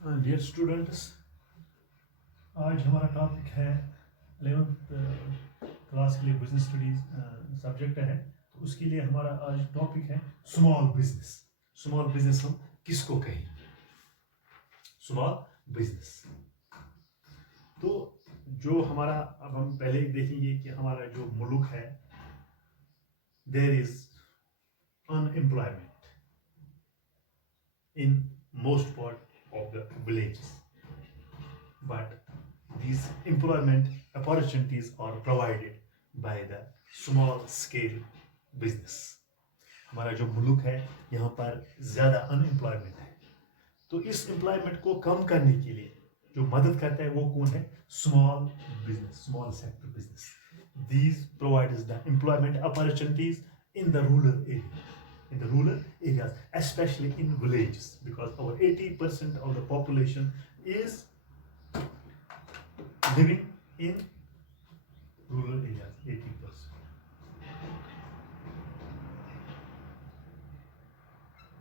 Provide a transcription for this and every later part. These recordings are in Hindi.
डियर स्टूडेंट्स, आज हमारा टॉपिक है 11th क्लास के लिए बिजनेस स्टडीज सब्जेक्ट है। तो उसके लिए हमारा आज टॉपिक है स्मॉल बिजनेस। स्मॉल बिजनेस हम किसको कहें? Small business. तो जो हमारा, अब हम पहले देखेंगे कि हमारा जो मुल्क है, there is unemployment in most part of the villages, but these employment opportunities are provided by the small scale business. हमारा जो मुल्क है यहाँ पर ज़्यादा अनएम्प्लॉयमेंट है, तो इस एम्प्लॉयमेंट को कम करने के लिए जो मदद करता है वो कौन है? Small business, small sector business. These provides the employment opportunities in the rural areas, especially in villages, because over 80% of the population is living in rural areas. 80%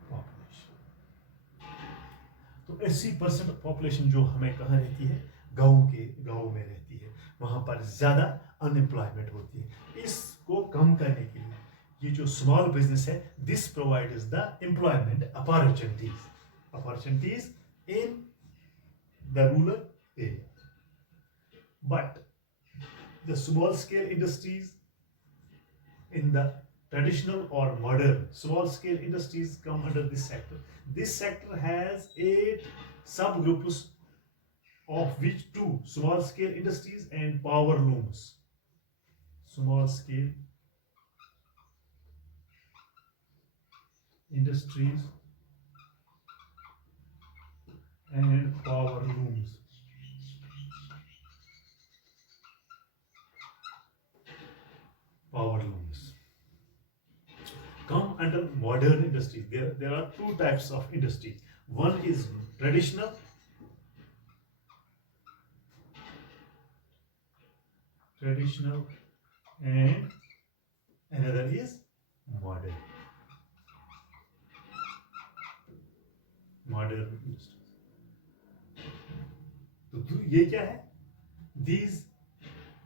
population. तो 80% पॉपुलेशन जो हमें कहाँ रहती है? गाँव में रहती है. वहाँ पर ज़्यादा अनएम्प्लॉयमेंट होती है. इसको कम करने के लिए ये जो स्मॉल बिजनेस है, this provides the employment opportunities in the rural area. But the small scale industries in the traditional or modern small scale industries come under this sector. This sector has 8 subgroups, of which 2 small scale industries and power looms. Small scale industries and power looms. Power looms come under modern industries. There are 2 types of industry. One is traditional and another is modern industries. तो ये क्या है? These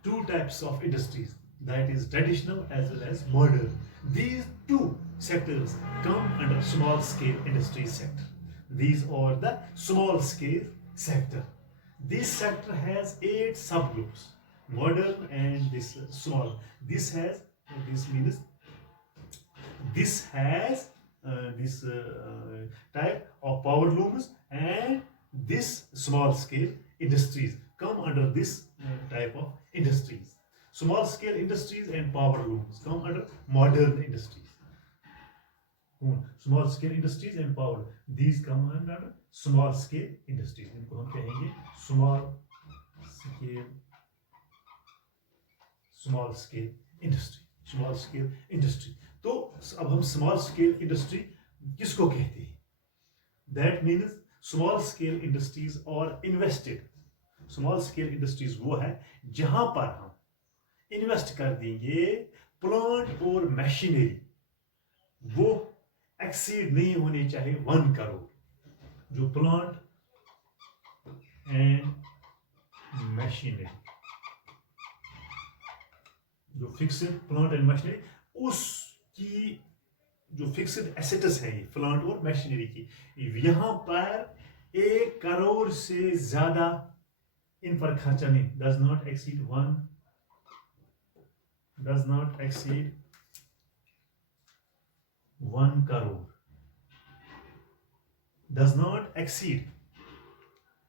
2 types of industries, that is traditional as well as modern. These 2 sectors come under small scale industry sector. These are the small scale sector. This sector has 8 subgroups, modern and this small. This means this has this type of power looms, and this small scale industries come under this type of industries. Small scale industries and power looms come under modern industries. Small scale industries and power, these come under small scale industries. इनको हम कहेंगे small scale industry. तो अब हम स्मॉल स्केल इंडस्ट्री किसको कहते हैं? That means small scale industries और इन्वेस्टेड. स्मॉल स्केल इंडस्ट्रीज वो है जहां पर हम इन्वेस्ट कर देंगे प्लांट और मशीनरी, वो एक्सीड नहीं होने चाहिए 1 करोड़. जो प्लांट एंड मशीनरी, जो फिक्स्ड प्लांट एंड मशीनरी, उसकी जो फिक्स्ड एसेट्स है ये प्लांट और मशीनरी की, यहां पर 1 करोड़ से ज्यादा इन पर खर्चा नहीं. Does not exceed 1 crore. Does not exceed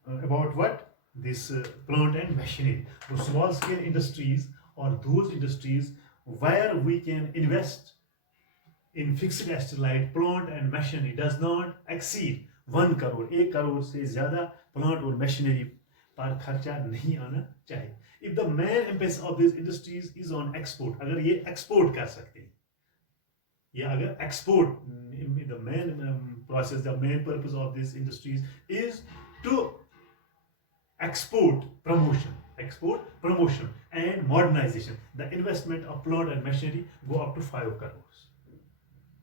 about what? This plant and machinery. So small scale industries or those industries where we can invest in fixed asset like plant and machinery does not exceed 1 crore. 1 crore से ज्यादा plant और machinery पर खर्चा नहीं आना चाहिए. If the main emphasis of these industries is on export, अगर ये export कर सकते हैं, या अगर export, the main process, the main purpose of these industries is to export promotion and modernization. The investment of plant and machinery go up to 5 crores.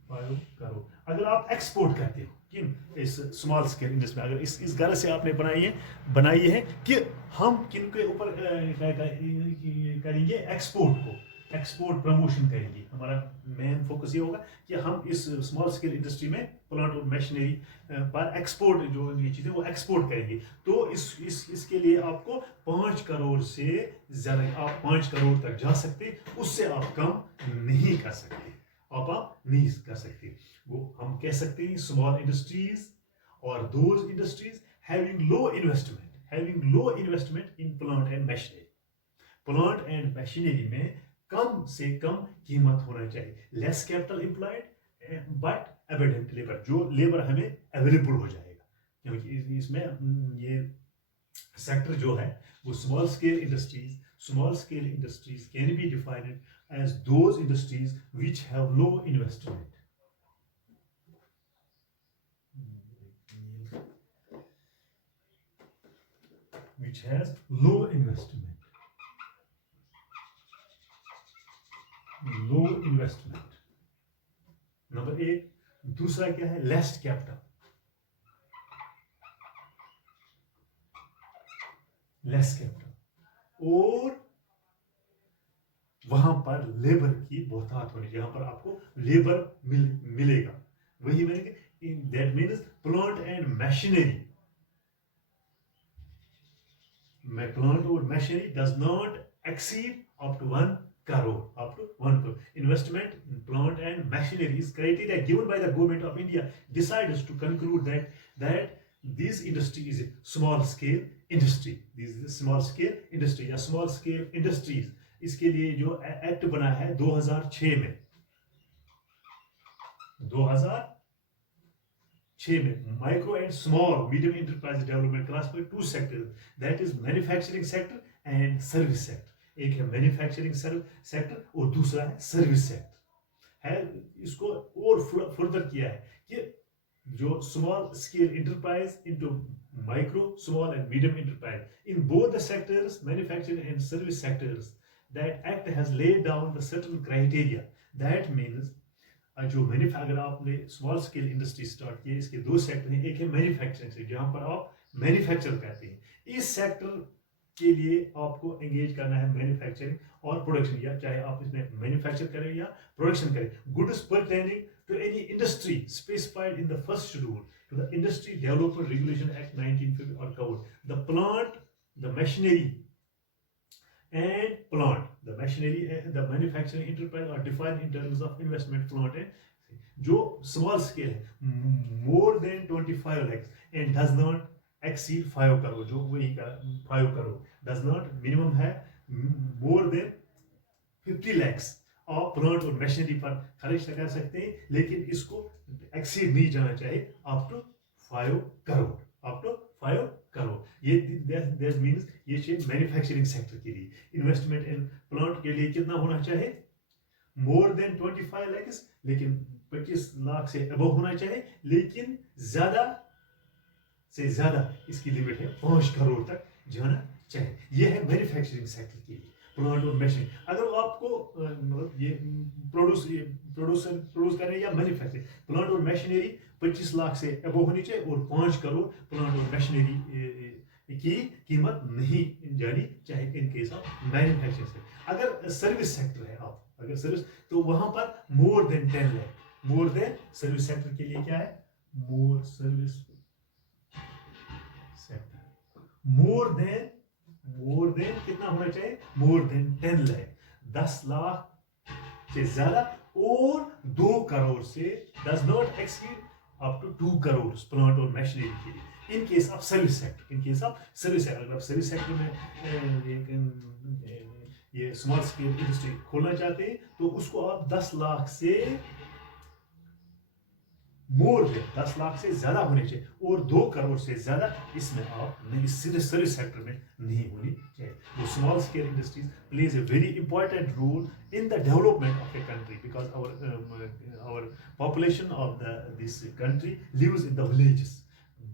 5 crore. अगर आप एक्सपोर्ट करते हो किन इस स्मॉल स्केल इंडस्ट्री में, अगर इस गरज से आपने बनाई है कि हम किन के ऊपर करेंगे एक्सपोर्ट को, एक्सपोर्ट प्रमोशन करेंगे, हमारा मेन फोकस ये होगा कि हम इस स्मॉल स्केल इंडस्ट्री में प्लांट और मशीनरी पर एक्सपोर्ट जो ये चीज़ें वो एक्सपोर्ट करेंगे। तो इसके लिए आपको 5 करोड़ से ज़्यादा, आप 5 करोड़ तक जा सकते, उससे आप कम नहीं कर सकते, आप नहीं कर सकते। वो हम कह सकते हैं स्मॉल इंडस्ट्रीज और those industries having low investment in plant and machinery. Plant and machinery में कम से कम कीमत होना चाहिए, less capital employed but abundant labour, जो लेबर हमें अवेलेबल हो जाएगा, क्योंकि इसमें ये सेक्टर जो है वो small scale industries can be defined as those industries which have low investment. Which has low investment. Low investment. Number 1। दूसरा क्या है? लेस कैपिटल, और वहां पर लेबर की बहुतात होनी, जहां पर आपको लेबर मिलेगा, वही मैंने that means plant and machinery, plant और machinery does not exceed up to 1 crore. Investment in plant and machinery is criteria given by the government of India decides to conclude that this industry is a small scale industry. This is a small scale industry या small scale industries. इसके लिए जो एक्ट बना है 2006 में, 2006 में micro and small medium enterprise development classified 2 sector, that is manufacturing sector and service sector. एक है मैन्युफैक्चरिंग सेक्टर और दूसरा है सर्विस सेक्टर है। इसको और फर्दर किया है कि जो small scale enterprise into micro small and medium enterprise, in both the sectors manufacturing and service sectors, that act has laid down the certain criteria. That means जो अगर आपने स्मॉल स्केल इंडस्ट्री स्टार्ट की है, इसके 2 सेक्टर हैं। एक है मैन्युफैक्चरिंग से, जहां पर आप मैन्युफैक्चर करते हैं, इस सेक्टर के लिए आपको एंगेज करना है मैन्युफैक्चरिंग और प्रोडक्शन, या चाहे आप इसमें मैन्युफैक्चर करें या प्रोडक्शन करें। Goods pertaining to any industry specified in the first schedule to the industry development regulation act 1950 और covered the plant, the machinery and plant, the machinery and the manufacturing enterprise are defined in terms of investment plant and जो small scale है more than 25 lakhs and does not exceed 5 crore, जो वही का 5 crore does not, minimum है more than 50 lakhs आप प्लांट और मशीनरी पर खर्च कर सकते हैं, लेकिन इसको एक्सीड नहीं जाना चाहिए up to 5 crore, up to 5 crore. ये दैट मींस ये चाहिए मैन्युफैक्चरिंग सेक्टर के लिए। इन्वेस्टमेंट इन प्लांट के लिए कितना होना चाहिए? मोर देन 25 lakhs, लेकिन 25 लाख से अबव होना चाहिए, लेकिन ज्यादा से ज्यादा इसकी लिमिट है 5 करोड़ तक जाना चाहिए। ये है मैन्युफैक्चरिंग सेक्टर के लिए प्लांट और मशीन। अगर आपको मतलब ये प्रोड्यूस करें या मैन्युफैक्चरिंग, प्लांट और मशीनरी 25 लाख से अबव होनी चाहिए और 5 करोड़ प्लांट और मशीनरी की कीमत नहीं जानी चाहिए इन केस ऑफ मैन्युफैक्चरिंग सेक्टर। अगर सर्विस सेक्टर है, आप अगर सर्विस, तो वहां पर more than 10 lakh, more than service sector के लिए क्या है? मोर सर्विस सेक्टर मोर देन कितना होना चाहिए? मोर देन 10 लाख, 10 लाख से ज्यादा और 2 करोड़ से does not exceed up to 2 crore plant और मशीनरी के लिए। In case of service sector, अगर आप सर्विस सेक्टर में ये स्मॉल स्केल इंडस्ट्री खोलना चाहते हैं, तो उसको आप 10 लाख से मोर देन 10 लाख से ज्यादा होने चाहिए और 2 करोड़ से ज्यादा इसमें आप नहीं, सर्विस सेक्टर में नहीं होनी चाहिए। तो small scale industries plays a very important role in the development of a country because our population of this country lives in the villages.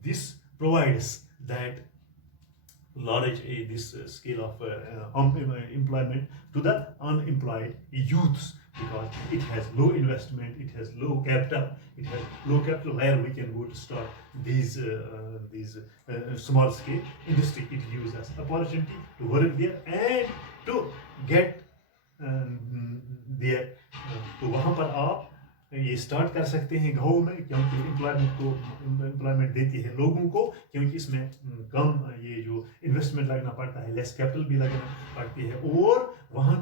This provides that large this scale of employment to the unemployed youths, because it has low investment, it has low capital, it has low capital where we can go to start these small scale industry. It gives us opportunity to work there and to get there. तो वहाँ पर आप ये स्टार्ट कर सकते हैं गाँव में, क्योंकि एम्प्लॉयमेंट देती है लोगों को, क्योंकि इसमें कम ये जो इन्वेस्टमेंट लगना पड़ता है, लेस कैपिटल भी लगना पड़ती है, और वहाँ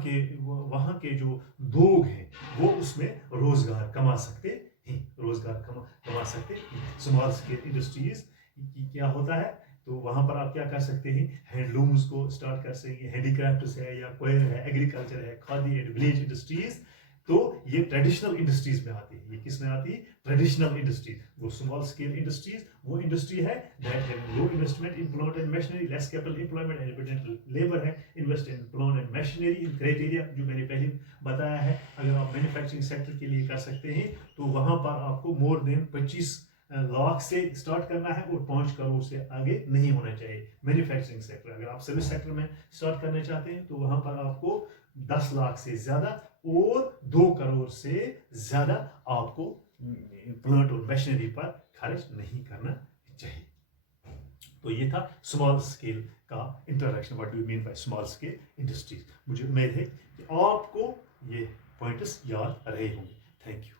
के जो लोग हैं वो उसमें रोजगार कमा सकते हैं, रोजगार कमा सकते हैं। स्मॉल स्केल इंडस्ट्रीज क्या होता है, तो वहाँ पर आप क्या कर सकते हैं, हैंडलूम्स को स्टार्ट कर सकते हैं, हैंडीक्राफ्ट्स है या कोयर है, एग्रीकल्चर है, खादी एंड विलेज इंडस्ट्रीज। तो ये ट्रेडिशनल इंडस्ट्रीज में आती है। ये किस में आती है? Traditional industries. वो स्मॉल स्केल इंडस्ट्रीज वो इंडस्ट्री है that have low investment in plant and machinery, less capital employment and efficient labour है, invest in plant and machinery in criteria जो मैंने पहले बताया है। अगर आप मैन्युफैक्चरिंग सेक्टर के लिए कर सकते हैं तो वहां पर आपको मोर देन 25 लाख से स्टार्ट करना है और 5 करोड़ से आगे नहीं होना चाहिए मैन्युफैक्चरिंग सेक्टर। अगर आप सर्विस सेक्टर में स्टार्ट करना चाहते हैं तो वहां पर आपको 10 लाख से ज्यादा और 2 करोड़ से ज्यादा आपको प्लांट और मशीनरी पर खर्च नहीं करना चाहिए। तो ये था स्मॉल स्केल का introduction, what do you mean by small scale industries. मुझे उम्मीद है कि आपको ये पॉइंट्स याद रहे होंगे। Thank you.